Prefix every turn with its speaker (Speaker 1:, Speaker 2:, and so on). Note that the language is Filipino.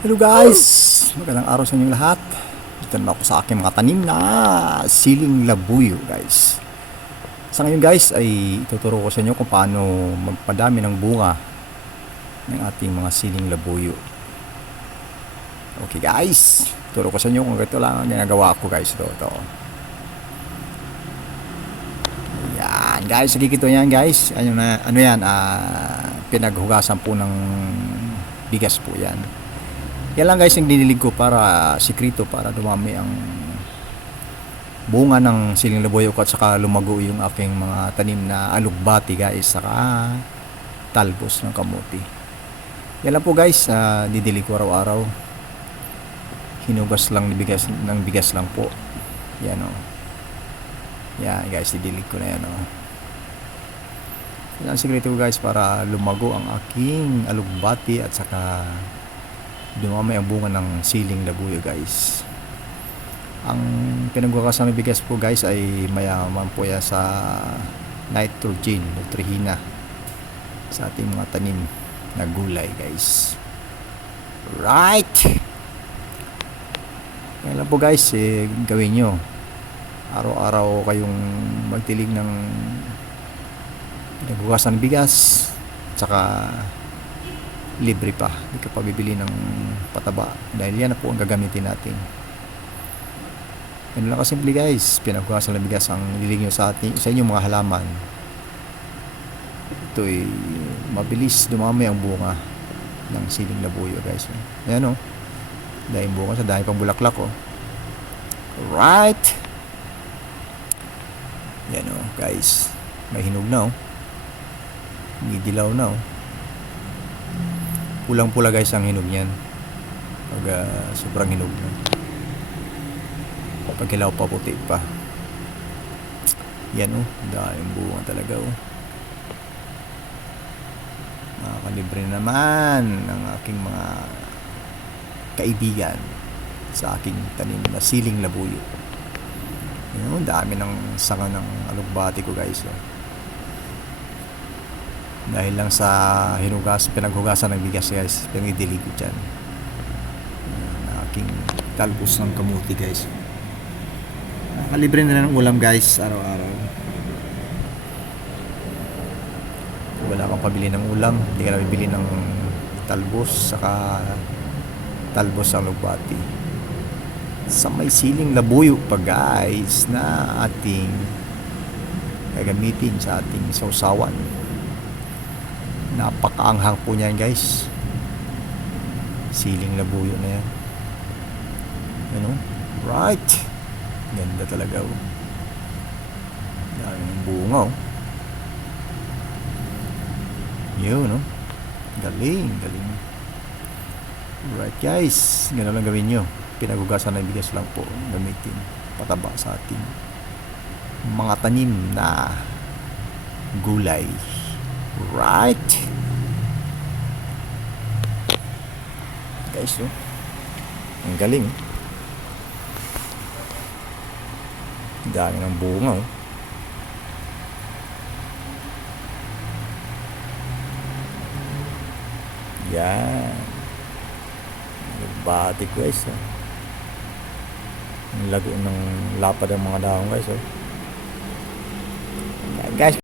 Speaker 1: Hello guys! Magandang araw sa inyong lahat. Dito na ako sa aking mga tanim na siling labuyo guys. Sa ngayon guys ay ituturo ko sa inyo kung paano magpadami ng bunga ng ating mga siling labuyo. Okay guys, turo ko sa inyo kung ito lang ang ginagawa ko guys. Ito, ito. Yan guys, nakikita yan guys. Ano, na, ano yan, ah, pinaghugasan po ng bigas po yan. Yan lang guys yung dinilig ko para sikrito para dumami ang bunga ng siling labuyo ko at saka lumago yung aking mga tanim na alugbati guys saka talbos ng kamuti. Yan lang po guys, uh, didilig ko araw-araw. Hinugas lang ng bigas, ng bigas lang po. Yan o. Yan guys, didilig ko na yan o. Yan ang sikreto guys para lumago ang aking alugbati at saka dumamay ang bunga ng siling labuyo guys. Ang pinagwakasan ng bigas po guys ay mayaman po yan sa nitrogen nutrihina sa ating mga tanim na gulay guys. Right! Yan lang po guys eh, gawin nyo. Araw-araw kayong magtilig ng pinagwakasan ng bigas tsaka libre pa. Hindi ka pa bibili ng pataba. Dahil yan na po ang gagamitin natin. Ganun lang kasimple guys. Pinagkuhasan ng bigas ang nilig sa, ating, sa inyong mga halaman. Ito ay mabilis dumami ang bunga ng siling labuyo guys. Ayan o. Oh. Dahil bunga sa dahil pang bulaklak o. Oh. Right. Yan o oh, guys. May hinog na o. May dilaw na o. Oh pulang-pula guys ang hinog niyan. Pag uh, sobrang hinog na. Pag hilaw pa puti pa. Yan oh. Daming bunga talaga oh. Nakakalibre naman ng aking mga kaibigan sa aking tanim na siling labuyo. Yun dami ng sanga ng alugbati ko guys oh dahil lang sa hinugas pinaghugasan ng bigas guys. Pinagdilig ko dyan. Na aking talbos ng kamuti guys. Nakalibre na ng ulam guys araw-araw. Wala kang pabili ng ulam. Hindi ka na bibili ng talbos saka talbos ang lugbati. Sa may siling labuyo pa guys na ating gagamitin sa ating sausawan napakaanghang po niyan guys. Siling labuyo na yan. Ano? Right! Ganda talaga oh. Dami ng bunga oh. Yun oh. Galing galing. Right guys. Ganun lang gawin nyo. Pinagugasan ng bigas lang po. Gamitin. Pataba sa ating mga tanim na gulay Right. Guys, oh. Ang galing. Dami ng bunga, oh. Yan. Batik guys, oh. Ang lago ng lapad ng mga dahon guys, oh. Guys.